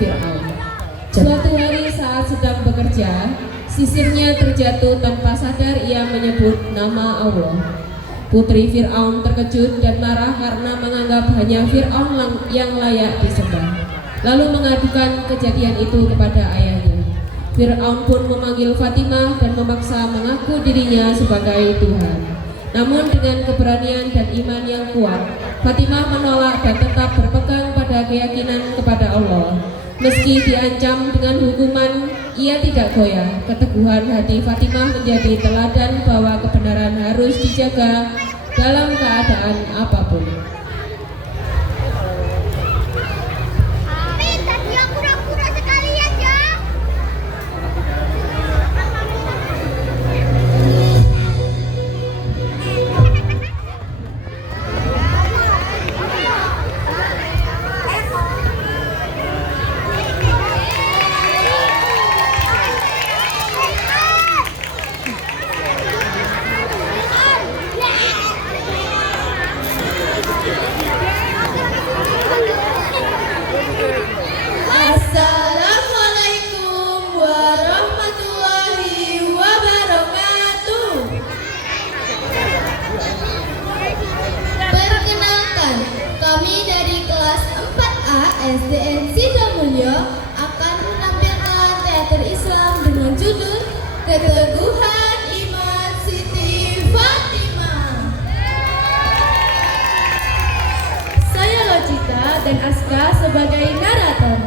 Fir'aun. Suatu hari saat sedang bekerja, sisirnya terjatuh tanpa sadar ia menyebut nama Allah. Putri Fir'aun terkejut dan marah karena menganggap hanya Fir'aun yang layak disembah. Lalu mengadukan kejadian itu kepada ayahnya. Fir'aun pun memanggil Fatimah dan memaksa mengaku dirinya sebagai Tuhan. Namun dengan keberanian dan iman yang kuat, Fatimah menolak dan tetap berpegang pada keyakinan kepada Allah. Meski diancam dengan hukuman, ia tidak goyah. Keteguhan hati Fatimah menjadi teladan bahwa kebenaran harus dijaga dalam keadaan apapun. SDN Sidomulyo akan menampilkan teater Islam dengan judul Keteguhan Iman Siti Fatimah. Saya Locita dan Aska sebagai narator.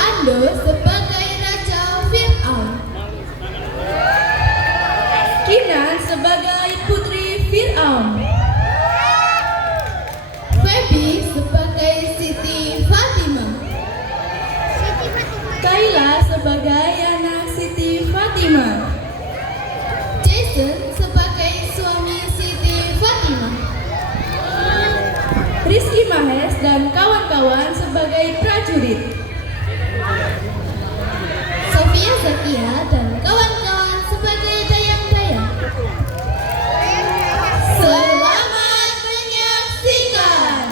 Ando sebagai Raja Fir'aun. Kinan sebagai Putri Fir'aun. Feby sebagai Siti Fatimah. Kayla sebagai anak Siti Fatimah. Jason sebagai suami Siti Fatimah. Rizky Mahes dan kawan-kawan sebagai prajurit. Sofia Zakia dan kawan-kawan sebagai dayang-dayang. Selamat menyaksikan.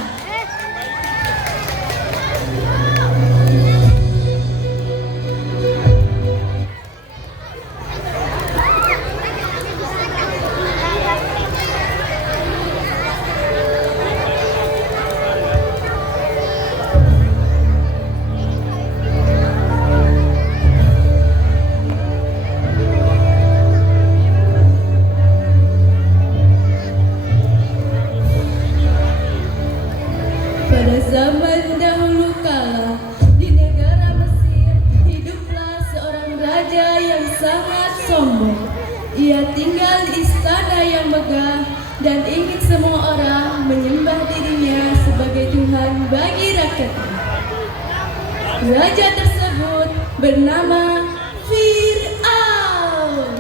Pada zaman dahulu kala, di negara Mesir, hiduplah seorang raja yang sangat sombong. Ia tinggal di istana yang megah dan ingin semua orang menyembah dirinya sebagai Tuhan bagi rakyatnya. Raja tersebut bernama Fir'aun.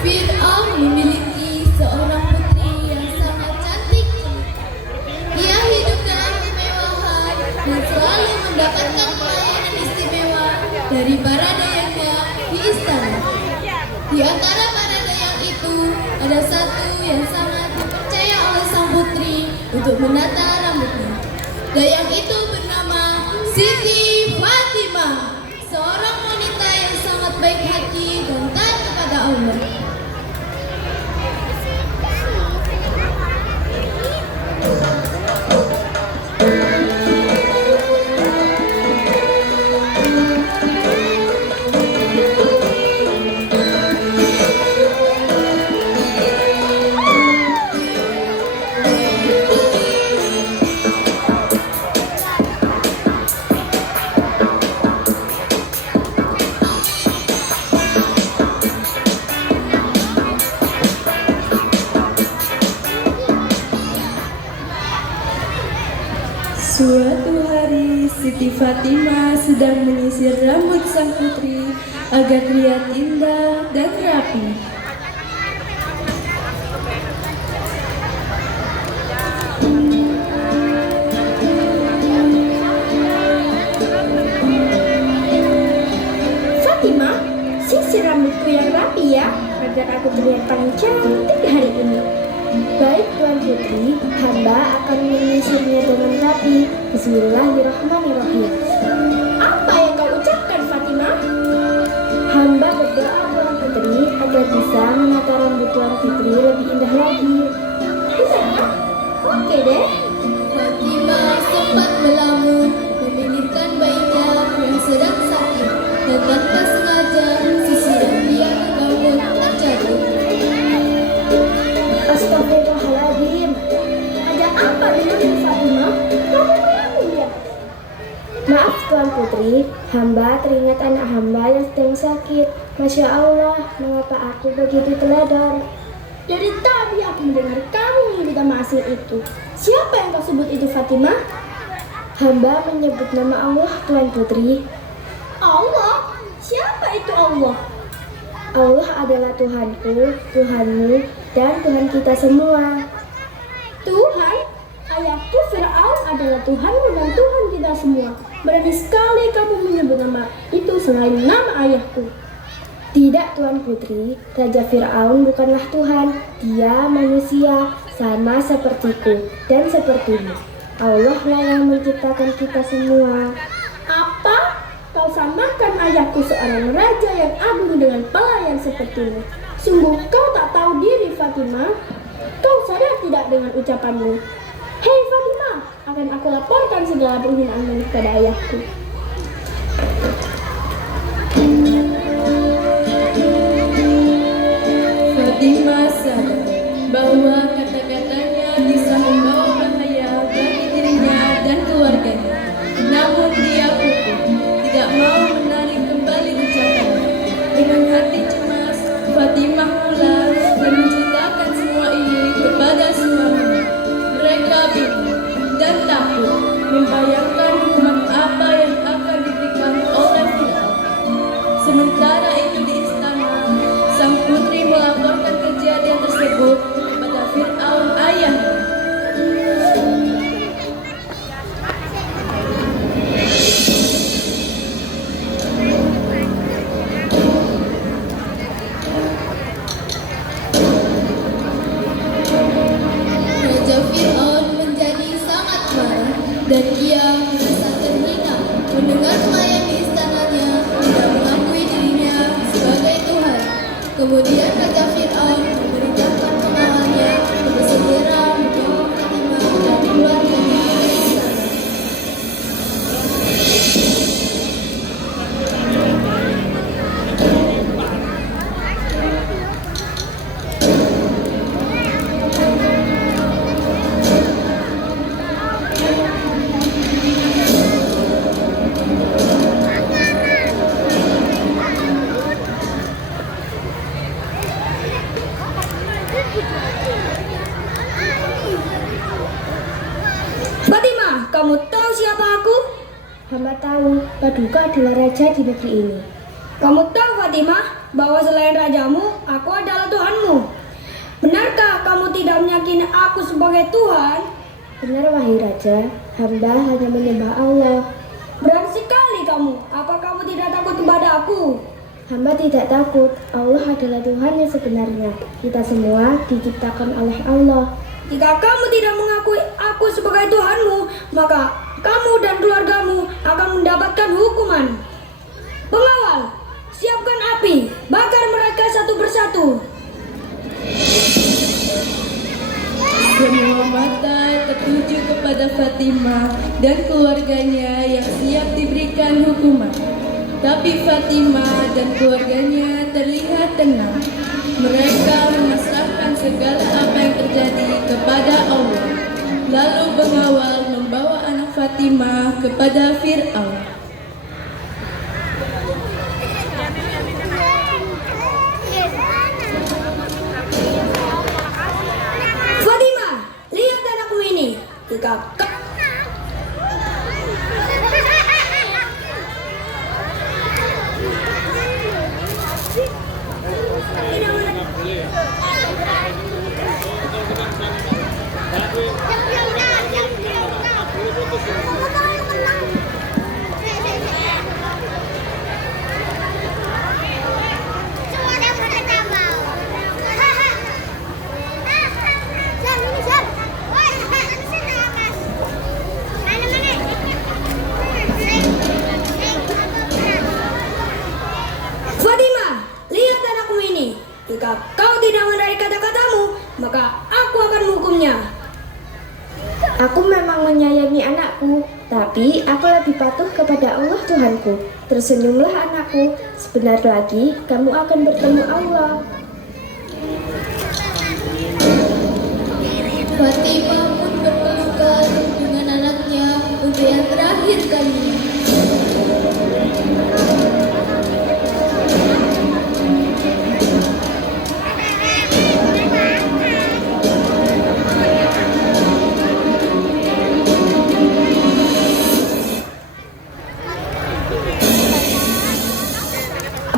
Fir'aun memiliki seorang putri yang sangat cantik. Ia hidup dalam kemewahan dan selalu mendapatkan pelayanan istimewa dari para dayangnya di istana. Di antara para dayang itu, ada satu yang sangat dipercaya oleh sang putri untuk menata rambutnya. Dayang itu bernama Siti Fatimah, seorang wanita yang sangat baik hati dan taat kepada Allah. Siti Fatimah sedang menyisir rambut sang putri agar terlihat indah dan rapi. Fatimah, sisir rambutku yang rapi ya, agar aku terlihat paling cantik hari ini. Baik Tuan Putri, hamba akan menyisirnya dengan rapi. Bismillahirrahmanirrahim. Apa yang kau ucapkan, Fatimah? Hamba berdoa Tuan Putri agar bisa menata rambut Tuan Putri lebih indah lagi. Bisa ya? Oke deh. Fatimah sempat melamun, memikirkan bayinya yang sedang sakit, dan tanpa sengaja sisiran dia terbangun terjatuh. Astagfirullahaladzim. Ada apa dengan Fatimah? Kamu melamun ya? Maaf Tuan Putri, hamba teringat anak hamba yang sedang sakit. Masya Allah, mengapa aku begitu telador? Dari tadi aku mendengar kamu menyebut nama asing itu. Siapa yang kau sebut itu, Fatimah? Hamba menyebut nama Allah, Tuan Putri. Allah? Siapa itu Allah? Allah adalah Tuhanku, Tuhanmu, dan Tuhan kita semua. Tuhan? Ayahku Fir'aun adalah Tuhanmu dan Tuhan kita semua. Berani sekali kamu menyebut nama itu selain nama ayahku. Tidak Tuan Putri, Raja Fir'aun bukanlah Tuhan. Dia manusia, sama sepertiku dan sepertimu. Allah lah yang menciptakan kita semua. Apa? Kau samakan ayahku seorang raja yang agung dengan pelayan sepertimu. Sungguh kau tak tahu diri, Fatimah. Kau sadar tidak dengan ucapanmu? Hei Fatimah, akan aku laporkan segala penghinaanmu kepada ayahku. Fatimah sadar bahwa kata-katanya bisa membawa bahaya bagi dirinya dan keluarganya. Namun dia kukuh, tidak mau menarik kembali ucapannya. Dengan hati cemas, Fatimah mula menceritakan semua ini kepada suaminya. Mereka bingung dan takut membayangkan hukuman apa yang akan diberikan oleh Fir'aun. Sementara itu di istana, sang putri melaporkan kejadian tersebut kepada Fir'aun ayahnya. Raja Fir'aun menjadi sangat marah dan ia merasa terhina mendengar pelayan di istananya tidak mengakui dirinya sebagai Tuhan. Kemudian Raja Fir'aun memerintahkan pengawalnya untuk segera membawa Fatimah dan keluarganya ke istana. Fatimah, kamu tahu siapa aku? Hamba tahu, Paduka adalah raja di negeri ini. Kamu tahu Fatimah, bahwa selain rajamu, aku adalah Tuhanmu. Benarkah kamu tidak meyakini aku sebagai Tuhan? Benar wahai raja, hamba hanya menyembah Allah. Berani sekali kamu, apa kamu tidak takut kepada aku? Hamba tidak takut, Allah adalah Tuhan yang sebenarnya. Kita semua diciptakan oleh Allah. Jika kamu tidak mengakui aku sebagai Tuhanmu, maka kamu dan keluargamu akan mendapatkan hukuman. Pengawal, siapkan api, bakar mereka satu persatu. Semua mata tertuju kepada Fatimah dan keluarganya yang siap diberikan hukuman. Tapi Fatimah dan keluarganya terlihat tenang. Mereka memasrahkan segala apa yang terjadi kepada Allah. Lalu pengawal membawa anak Fatimah kepada Fir'aun. Fatimah, lihat anakmu ini. Jika Aku memang menyayangi anakku, tapi aku lebih patuh kepada Allah Tuhanku. Tersenyumlah anakku, sebentar lagi kamu akan bertemu Allah. Fatimah pun berpelukan dengan anaknya untuk yang terakhir kalinya.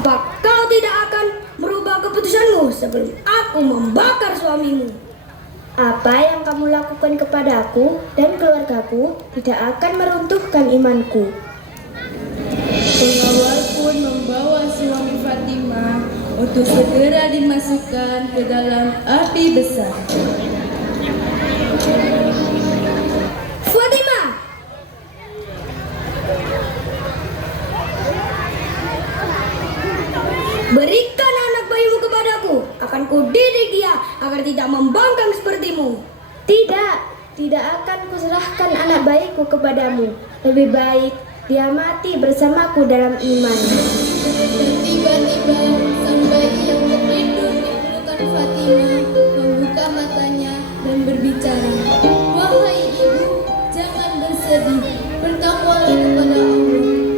Apa kau tidak akan merubah keputusanmu sebelum aku membakar suamimu? Apa yang kamu lakukan kepadaku dan keluargaku tidak akan meruntuhkan imanku. Pengawal pun membawa suami Fatimah untuk segera dimasukkan ke dalam api besar. Fatimah! Berikan anak bayimu kepadaku, akan kudidik dia agar tidak membangkang sepertimu. Tidak akan kuserahkan anak bayiku kepadamu. Lebih baik dia mati bersamaku dalam iman. Dan tiba-tiba sang bayi yang terlindung di pelukan Fatimah membuka matanya dan berbicara, "Wahai ibu, jangan bersedih, bertakwalah kepada Allah.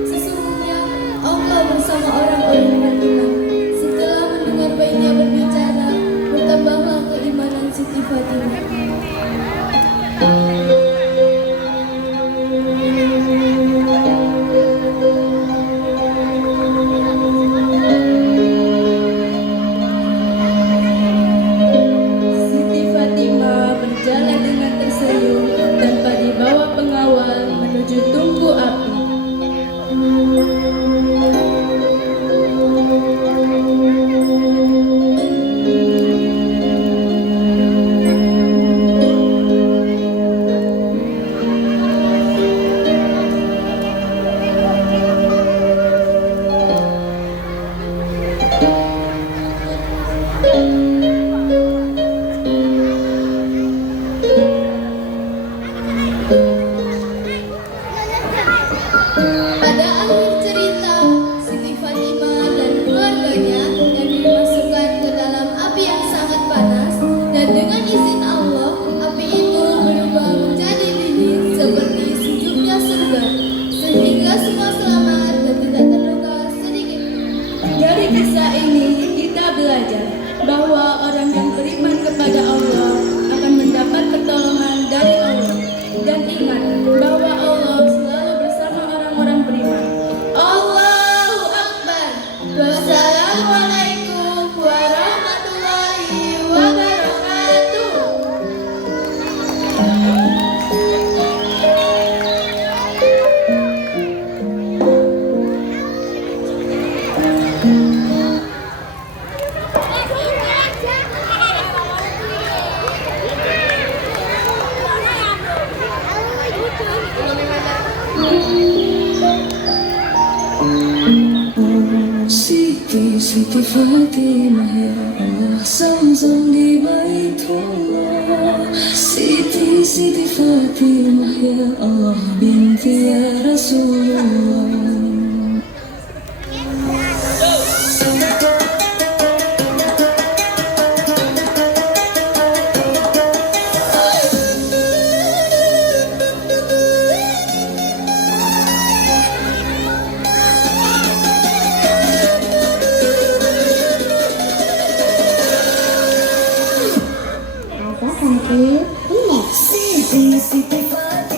Sesungguhnya Allah bersama orang-orang yang beriman." Setelah mendengar bayinya berbicara, bertambahlah keimanan Siti Fatimah. Siti Fatimah berjalan dengan tersenyum tanpa dibawa pengawal menuju tungku api. Pada akhir cerita, Siti Fatimah dan keluarganya yang dimasukkan ke dalam api yang sangat panas, dan dengan izin Allah, api itu berubah menjadi dingin seperti sejuknya surga, sehingga semua selamat dan tidak terluka sedikit pun. Dari kisah ini kita belajar bahwa orang yang beriman kepada Allah akan mendapat pertolongan dari Allah. Dan ingat bahwa Allah selalu bersama orang-orang beriman. Allahu Akbar. Wassalamualaikum warahmatullahi wabarakatuh. Siti Fatimah ya Allah, Zamzam di Baitullah. Siti Fatimah ya Allah, binti ya Rasulullah.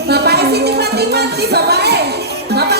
Bapaknya Siti Fatimah, si bapaknya. Bapak